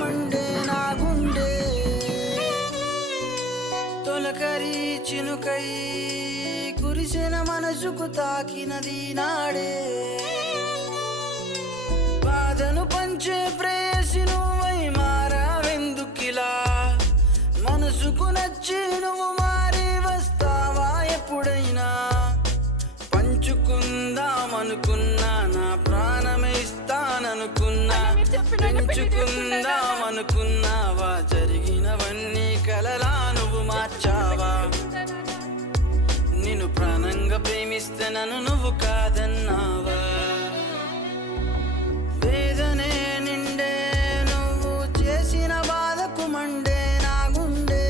Monday నా గుండె తొలకరి చినుకై కురిసిన మనసుకు తాకినది నాడే బాధను పంచే ప్రేయసి నువ్వై మారావెందుకిలా మనసుకు నచ్చి నువ్వు మారి వస్తావా ఎప్పుడైనా పంచుకుందామనుకున్నా నా ప్రాణమే ఇస్తాననుకున్నా పెంచుకుందామనుకున్నావా జరిగినవన్నీ కలలా నువ్వు మార్చావా నిన్ను ప్రాణంగా ప్రేమిస్తే నన్ను నువ్వు కాదన్నావా వేదనే నిండే నువ్వు చేసిన బాధకు మండే నా గుండె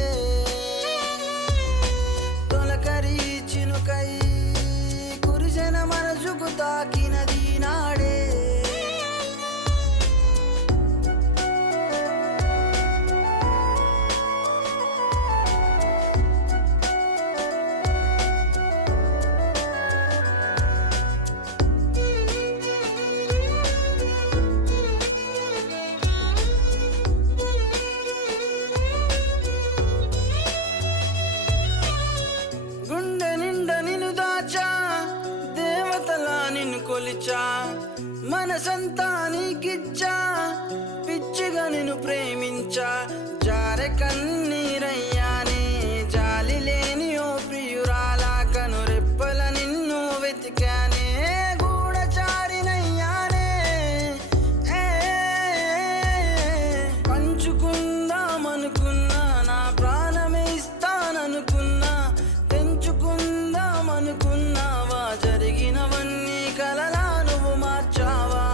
తొలకరి చినుకై కురిసిన మనసుకు తాకినది నాడే కొలిచా మనసంతా నీకిచ్చా పిచ్చిగా నిన్ను ప్రేమించా జారె కన్నీరయ్యానే జాలి లేని ఓ ప్రియురాలా కనురెప్పల నిన్ను వెతికానే గూఢచారినయ్యానే పంచుకుందామనుకున్నా నా ప్రాణమే ఇస్తాననుకున్నా తెంచుకుందామనుకున్నావా జరిగినవన్నీ కలలా నువ్వు మార్చావా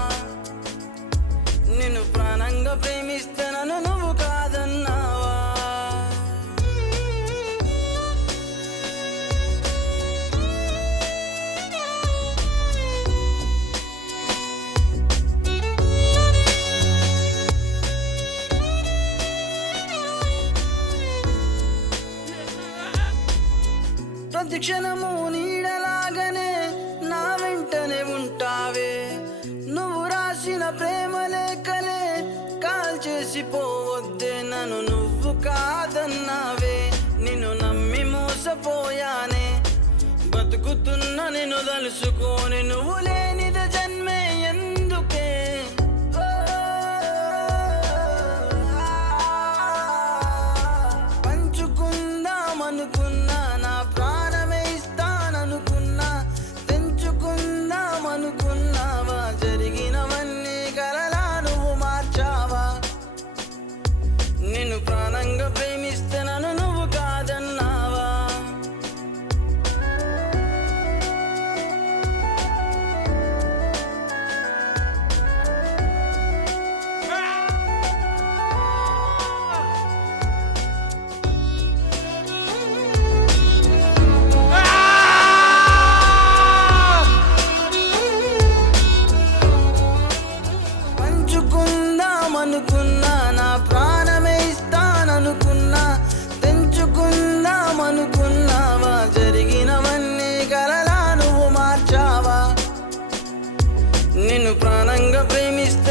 నిన్ను ప్రాణంగా ప్రేమిస్తే నన్ను నువ్వు కాదన్నావా ప్రతి క్షణము నీడలాగనే నా వెంటనే ఉంటావే నువ్వు రాసిన ప్రేమ లేఖలే కాల్ చేసి పోవద్దే నన్ను నువ్వు కాదన్నావే నిన్ను నమ్మి మోసపోయానే బతుకుతున్నా నిన్ను తలుసుకొని నువ్వు లేనిద జన్మే ఎందుకే పంచుకుందామనుకున్నా నా ప్రాణమే ఇస్తాననుకున్నా తెంచుకుందామనుకున్నావా జరిగినవన్నీ కలలా నువ్వు మార్చావా నిన్ను ప్రాణంగా ప్రేమిస్తే నన్ను నువ్వు కాదన్నావా పంచుకుందామనుకున్నా నా ప్రాణమే ఇస్తాననుకున్నా తెంచుకుందామనుకున్నావా జరిగినవన్నీ కలలా నువ్వు మార్చావా నిన్ను ప్రాణంగా ప్రేమిస్తే